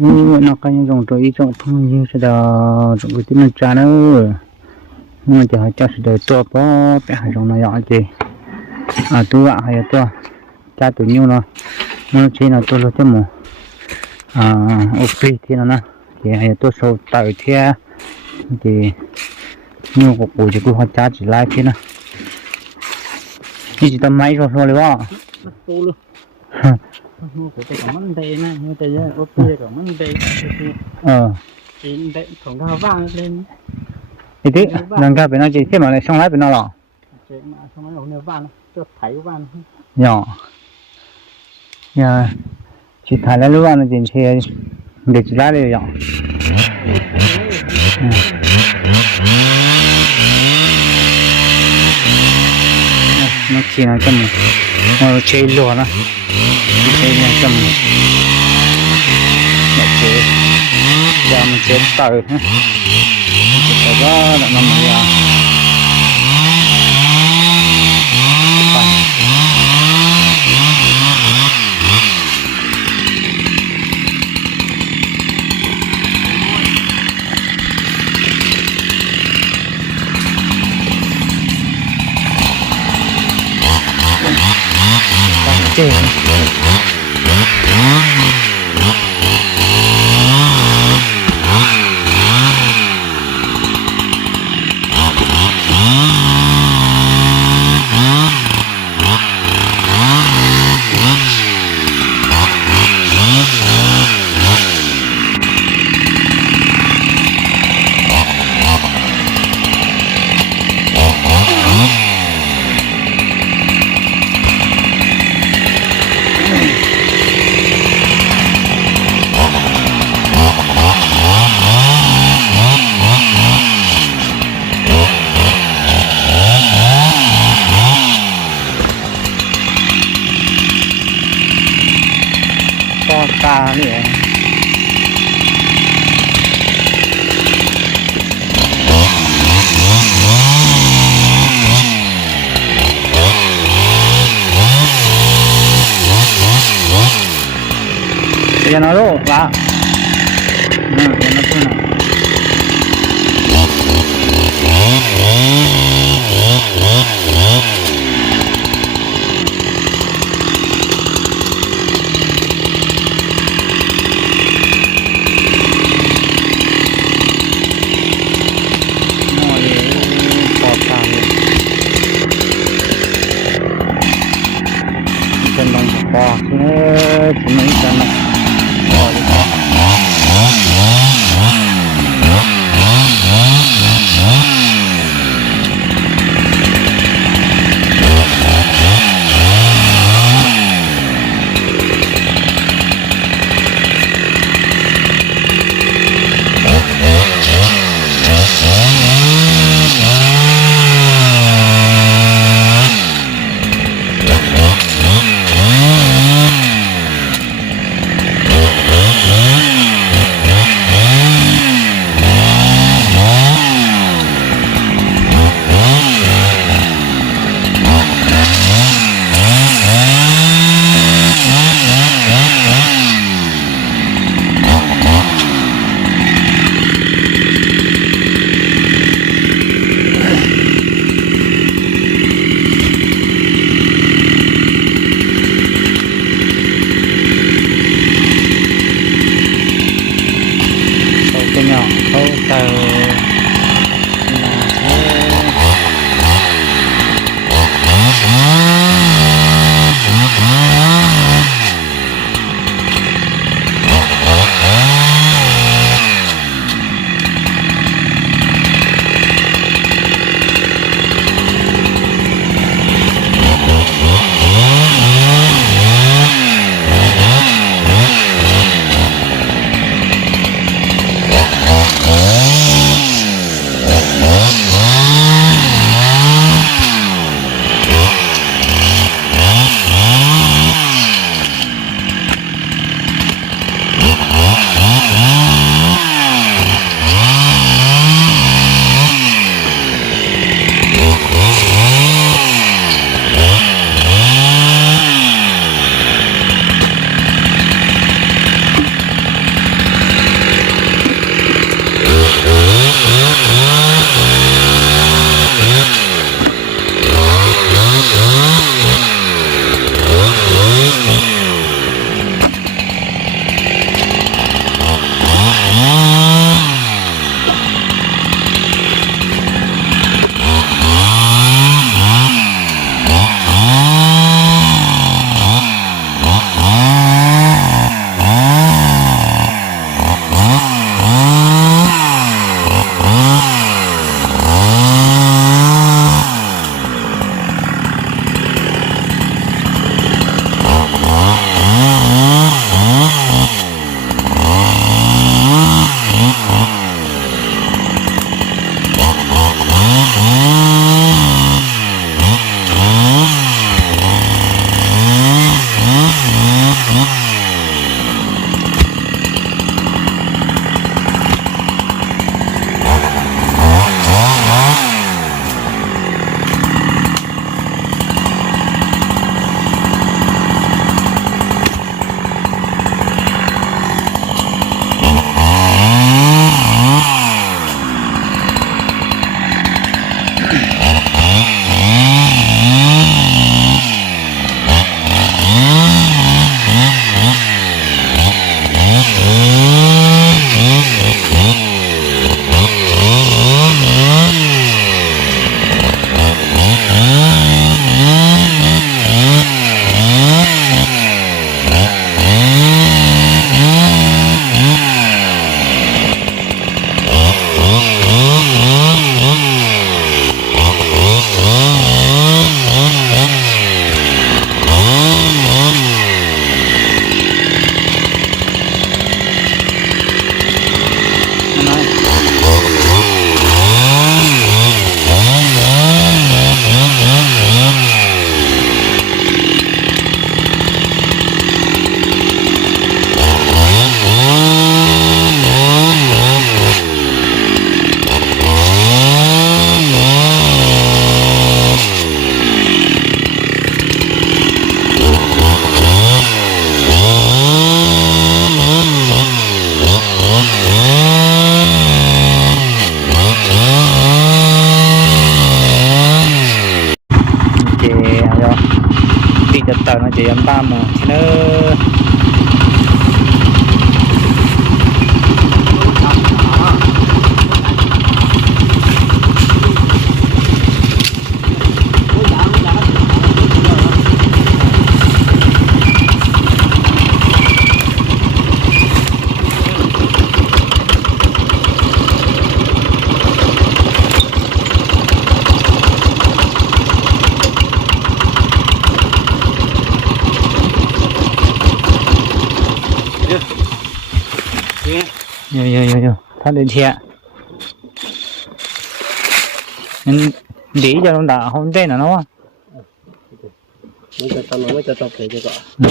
ừ nó cái những dòng trời dòng phong như sẽ đào dòng cái tiếng nó trà nữa nhưng mà chỉ hỏi cho sự đời to bó bé hai dòng này dọn gì à tôi ạ hay to cha tụi nhiêu nó nó chỉ là tôi lo cho mù à ok thì nó nè thì hay tôi sâu tại thế thì nhiều cuộc buổi chỉ cứ hoa cha chỉ lại thế nè chỉ tầm mấy rồi thôi đấy bỏ 그때 가만데나 그때 어떻게 가만데 ờ. Thì không có vang lên thì thế lần ra bên nó chỉ xem mà lại xong lái bên nó lọ. Xong lái ổng vang cho thấy vang nhỏ. Nhà chỉ thấy lên lúc vang là chỉ xe để chỉ lái đi nhỏ. Ờ. Nó chỉ là cái mà chơi lùa đó. 200 một chế. Ra một chế tờ ha. Chế tờ đó, là năm mươi à Yeah. Nhỏ thân đến thiện nên để cho nó đã không tên là nó à? Mới cho tao nó mới cho tao kể cho cậu. Ừ.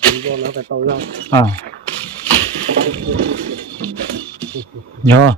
Chúng tôi nó phải tao ra. Ờ. À nhớ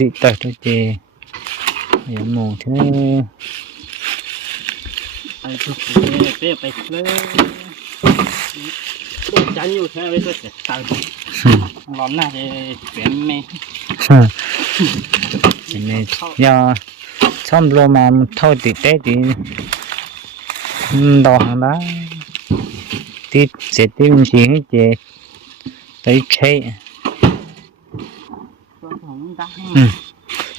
lị tờ cho chè em mong thế. Ai chụp cái cái cái cái chán nhiều thế bây giờ sẽ tao lón này thì chuyển mê chuyển mê giờ xong rồi mà thôi thì té thì đồ hàng đó thì sẽ tiêu chỉ cái gì tới chơi ta ừ.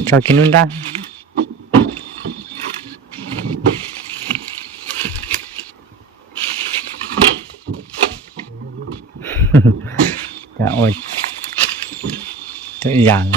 cho kiến luôn ta dạ ôi tự dàng.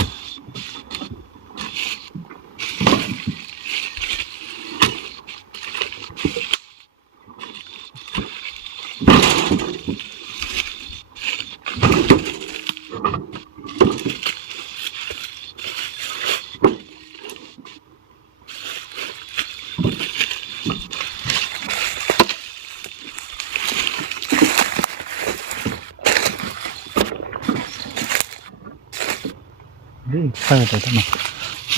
Đi, rồi thôi mà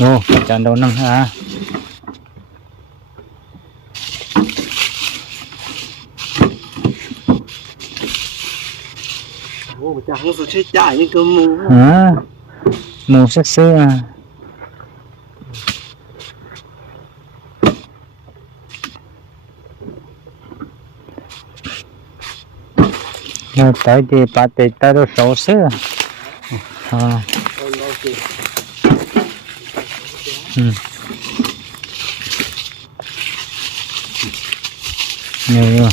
Ồ, phải chọn đầu năng hả Ồ, như mù Mù sắc sơ à tới thì bà tịch tới đâu sổ sơ à Ừ. nhiều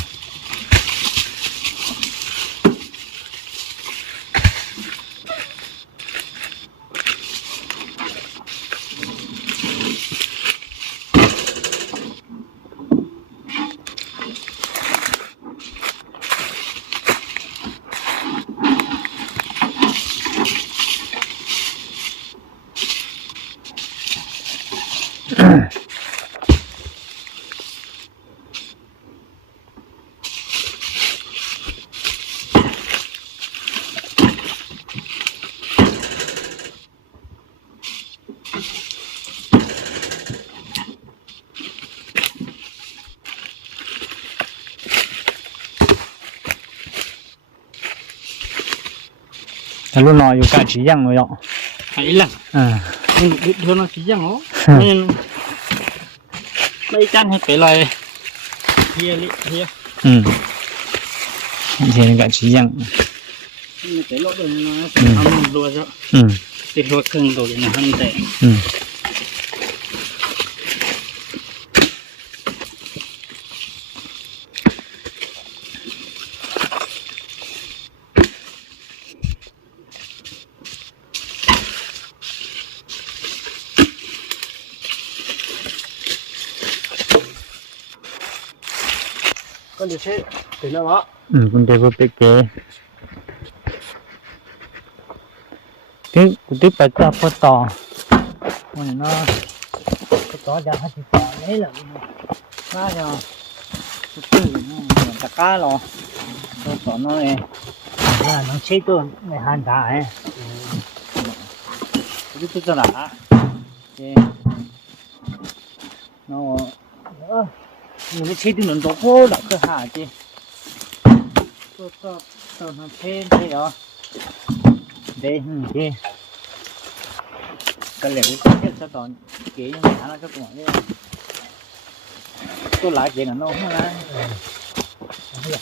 nhiều lúc nào อยู่ cả chỉ rằng rồi đó. Hãy là à. Nhưng biết hơn nó chỉ rằng nó nên mấy chăn hay phải lời here li here ừ. Thì là cả chỉ mà cái lỗ rồi nó sẽ ăn lùa rồi ừ. Thì lùa cưng rồi nó ăn tệ ừ con được thế thế nào ừ cái cái tiếp phải cho có nó cái ra hết thì có là nó rồi cái tư nó cá lo tôi có nó này là nó chế tôi này hàn đá ấy. Cái tôi cho là thế nó nó nó chế tôi nó đâu có được cái hả chứ tôi tôi tôi nó chế thế đó đây ừ thế cái lẽ cái cái sao toàn kỹ như thế nó cho mọi người tôi lại chuyện là nó không là ít rồi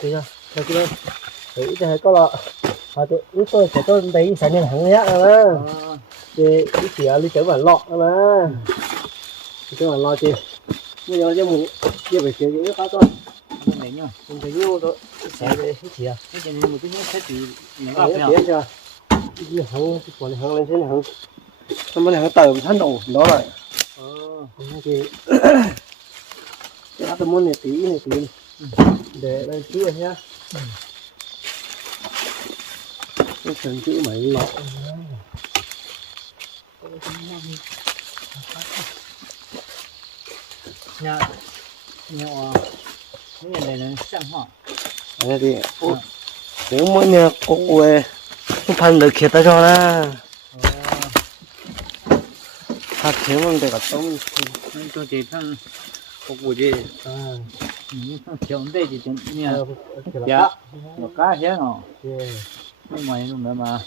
thì ra thôi cái thì ít rồi có lọ Mà tôi ít tôi sẽ tôi đấy sẽ nên hàng nhá mà thì ít chỉ là đi chở bản lọ mà thì cái bản lọ thì bây giờ cho mù kia phải chia những cái thôi, không đấy nhá thấy nhiều rồi, sẽ để ít chỉ à cái này một cái nhất thì nếu à gặp cái nhau tiền chưa cái hàng cái còn hàng lên thế này hàng nó mới hàng tờ thân đầu đó rồi thì cái tôi muốn này tí này tí. Này. để lên chữ nhá. Cái cần chữ mấy lọ nhà nhà, cái nhà này là sang họ đây thì nếu mỗi nhà cô quê, không phân được kia ta cho na hạt thiếu mình để cả tông nên tôi chỉ thằng phục vụ gì à. Những thằng thiếu đây thì chúng nhà dạ. một cá hết nó nhưng mà nó nữa mà.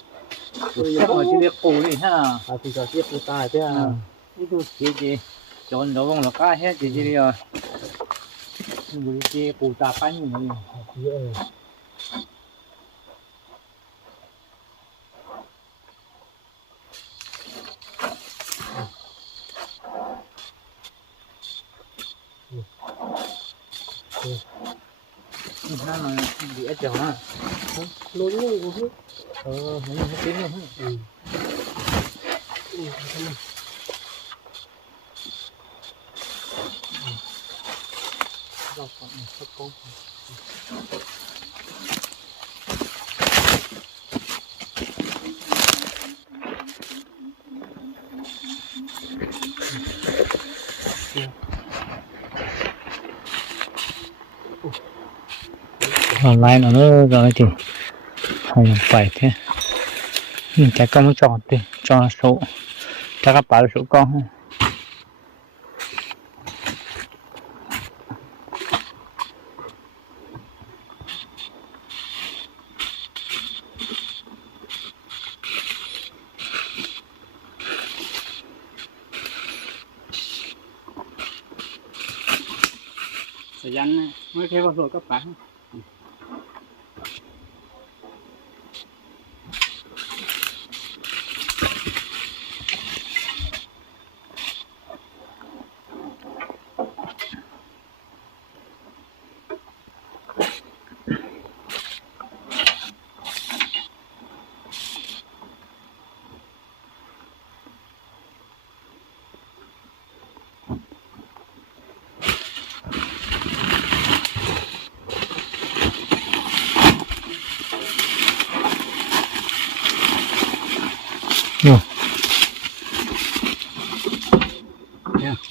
Chắc là chỉ biết phụ đi ha. À thì cho tiếp phụ tài thế à. Cái tôi chỉ chỉ chọn đồ bằng là cá hết chỉ chỉ đi rồi người chỉ phụ ta bán như này nó là bị ở chỗ ha luôn luôn cũng hết ờ mình không tính nữa ừ Rau ออนไลน์เอาเนอะก็จริงเอาอยางไปแค่นี่แต่ก็ไม่จอดดิจอดสุจะกระป๋าสุก็ยันไม่เคยประสบกับป๋า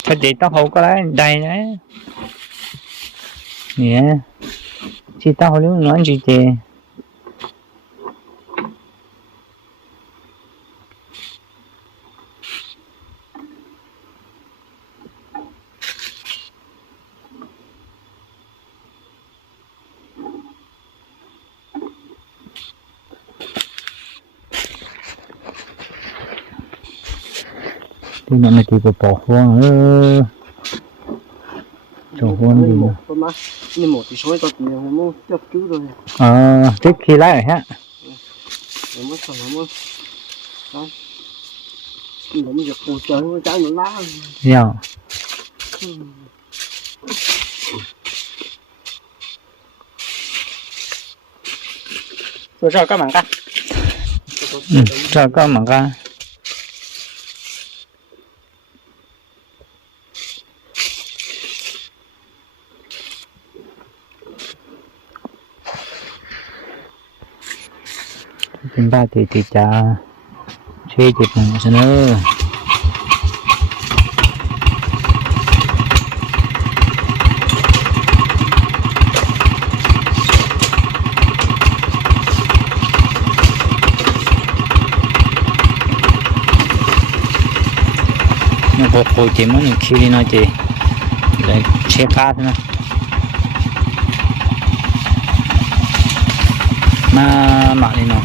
cái gì tao hổ có đấy đầy đấy. Nè chị tao hổ lúc nói gì. thì nó là chỉ có bỏ hoang ơ trồng hoang gì mà. tôi má. Nhưng một thì số tôi tiền mua chấp chú rồi ờ trước khi lái rồi ha để mất mua đó nó mới giật cuộc trời nó trái nó lá. Nhau rồi sao các bạn cắt ừ cho có mà ra chúng thì thì cha chơi chụp một số nữa. Nó bộ bộ chỉ muốn những khi đi nói chị. Để che cá thôi mà mà đi nó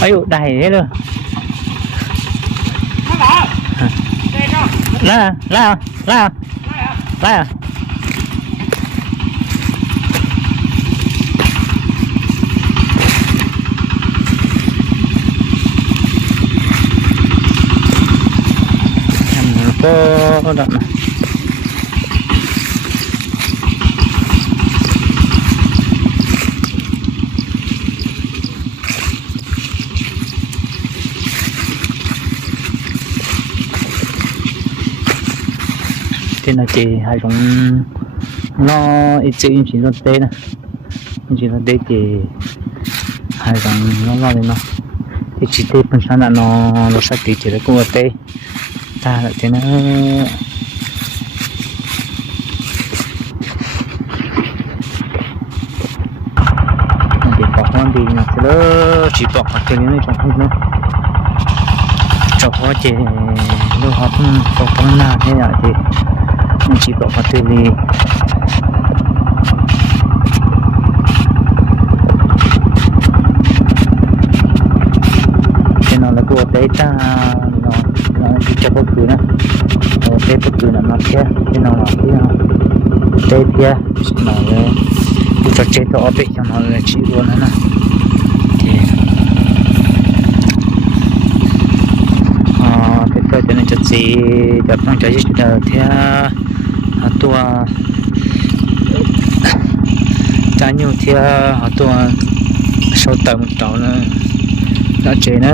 ấy đầy thế luôn. Lá à, lá à, lá à. lá có đậm này trên là chị hai cũng nó ít chữ im chỉ à. nó tê nè im chỉ nó tê chị hai cũng nó lo lên nó. Ít chỉ tê phần sáng là nó nó sẽ tí chỉ là cũng ở tê ta lại thế nó thì nó sẽ lỡ chỉ bỏ cái cái này trong không nữa. Cho có chị lúc họ không có con nào thế nào thì mình chỉ bỏ vào tươi li cái nó là của đấy ta nó nó chỉ cho bất cứ nè nó cái bất cứ là nó kia cái nó là kia đây kia nó là cái trò chơi đó bị cho nó là chỉ luôn nè thì ờ cái cái cho nên cho gì cho phong cho gì cho theo tua cha nhiều theo tua sâu tầm tàu nữa nó chế nó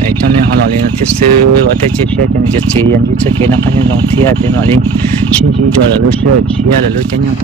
ấy cho nên họ nói là thiết sư và thế chia sẻ cho nên chỉ nhận biết cái nó phải nhân lòng thiệt để mà đi chính chỉ cho là lúc xưa chia là lúc chân nhau